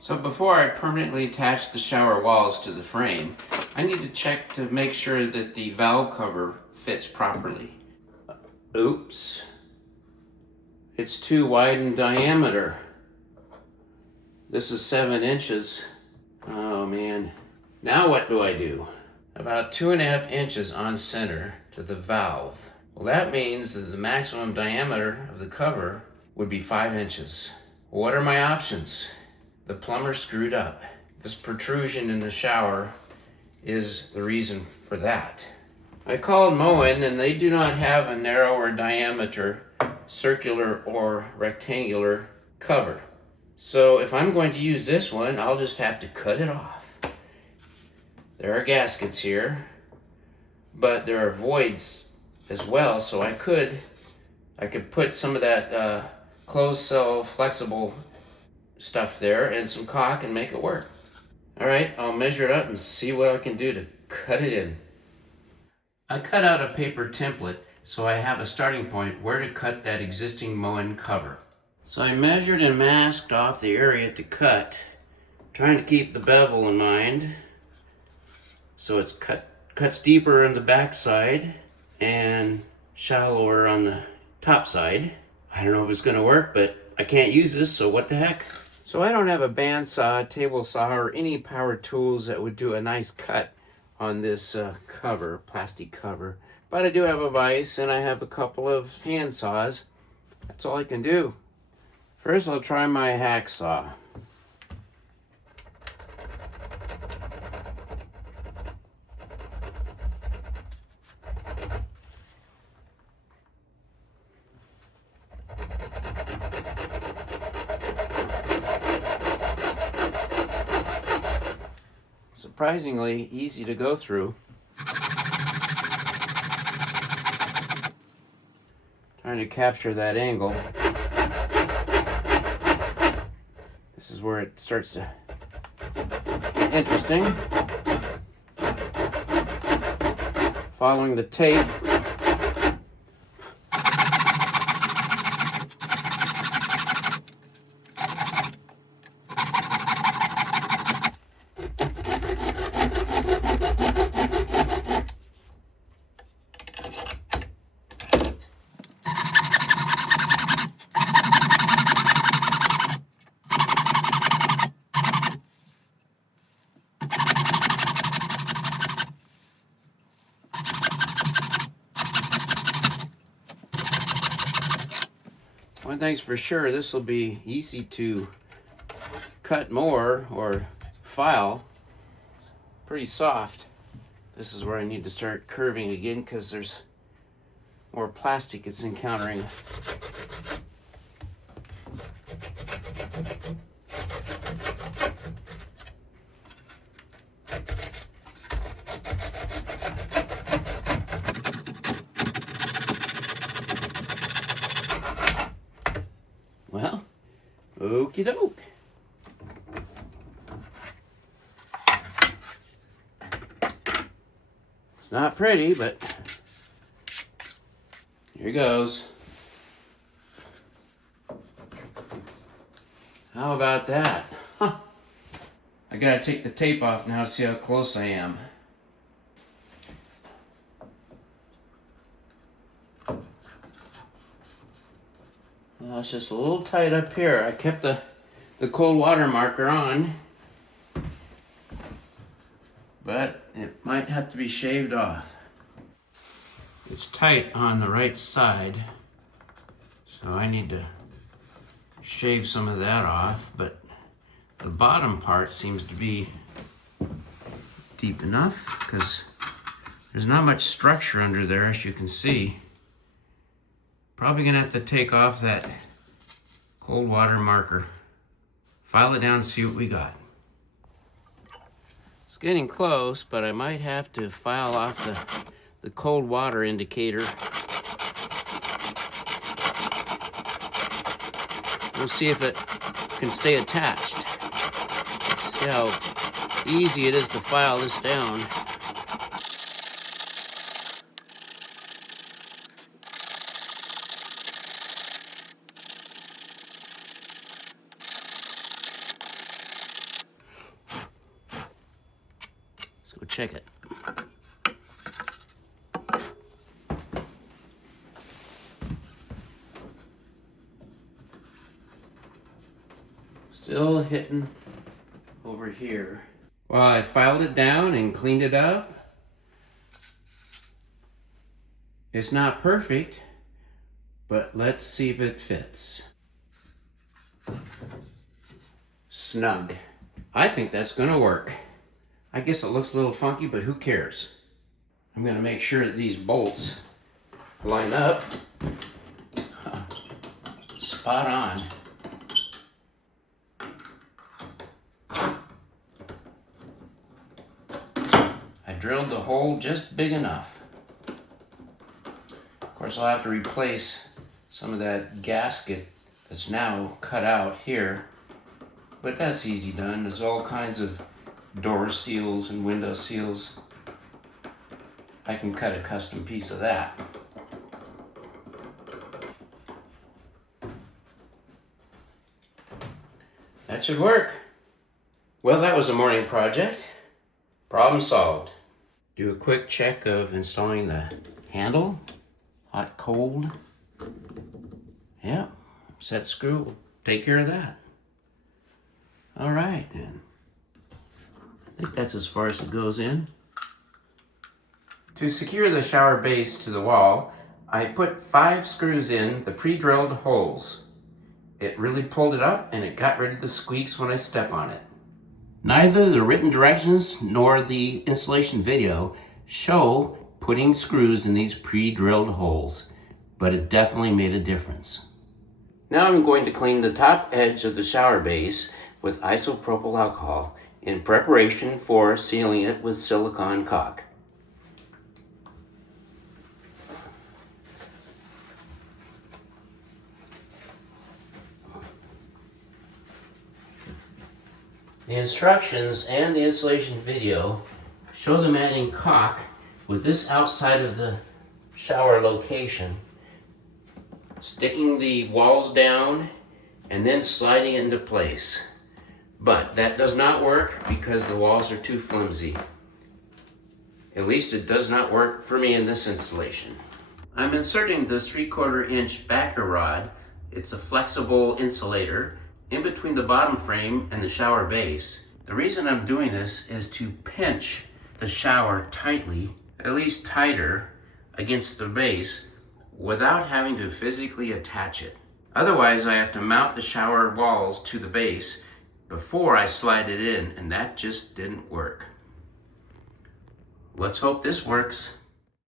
So before I permanently attach the shower walls to the frame, I need to check to make sure that the valve cover fits properly. Oops. It's too wide in diameter. This is 7 inches. Oh man. Now what do I do? About 2.5 inches on center to the valve. Well, that means that the maximum diameter of the cover would be 5 inches. What are my options? The plumber screwed up. This protrusion in the shower is the reason for that. I called Moen and they do not have a narrower diameter, circular or rectangular cover. So if I'm going to use this one, I'll just have to cut it off. There are gaskets here, but there are voids as well, so I could put some of that closed cell flexible stuff there and some caulk and make it work. All right, I'll measure it up and see what I can do to cut it in. I cut out a paper template so I have a starting point where to cut that existing Moen cover. So I measured and masked off the area to cut, trying to keep the bevel in mind. So it's cuts deeper on the back side and shallower on the top side. I don't know if it's gonna work, but I can't use this, so what the heck? So I don't have a bandsaw, table saw, or any power tools that would do a nice cut on this cover, plastic cover. But I do have a vise and I have a couple of hand saws. That's all I can do. First I'll try my hacksaw. Surprisingly easy to go through. Trying to capture that angle. This is where it starts to get interesting. Following the tape. One thing's for sure, this will be easy to cut more or file. Pretty soft. This is where I need to start curving again because there's more plastic it's encountering. Well, okie doke. It's not pretty, but here goes. How about that? Huh. I gotta take the tape off now to see how close I am. Well, it's just a little tight up here. I kept the cold water marker on, but it might have to be shaved off. It's tight on the right side, so I need to shave some of that off, but the bottom part seems to be deep enough because there's not much structure under there, as you can see. Probably gonna have to take off that cold water marker. File it down and see what we got. It's getting close, but I might have to file off the cold water indicator. We'll see if it can stay attached. See how easy it is to file this down. check it. Still hitting over here. Well, I filed it down and cleaned it up. It's not perfect, but let's see if it fits. Snug. I think that's gonna work. I guess it looks a little funky, but who cares? I'm gonna make sure that these bolts line up. Spot on. I drilled the hole just big enough. Of course, I'll have to replace some of that gasket that's now cut out here, but that's easy done. There's all kinds of door seals and window seals. I can cut a custom piece of that. That should work. Well, that was a morning project. Problem solved. Do a quick check of installing the handle. Hot, cold. Yeah, set screw will take care of that. All right, then. I think that's as far as it goes in. To secure the shower base to the wall, I put 5 screws in the pre-drilled holes. It really pulled it up and it got rid of the squeaks when I step on it. Neither the written directions nor the installation video show putting screws in these pre-drilled holes, but it definitely made a difference. Now I'm going to clean the top edge of the shower base with isopropyl alcohol in preparation for sealing it with silicone caulk. The instructions and the installation video show them adding caulk with this outside of the shower location, sticking the walls down and then sliding it into place. But that does not work because the walls are too flimsy. At least it does not work for me in this installation. I'm inserting the 3/4 inch backer rod. It's a flexible insulator in between the bottom frame and the shower base. The reason I'm doing this is to pinch the shower tightly, at least tighter, against the base without having to physically attach it. Otherwise, I have to mount the shower walls to the base before I slide it in, and that just didn't work. Let's hope this works.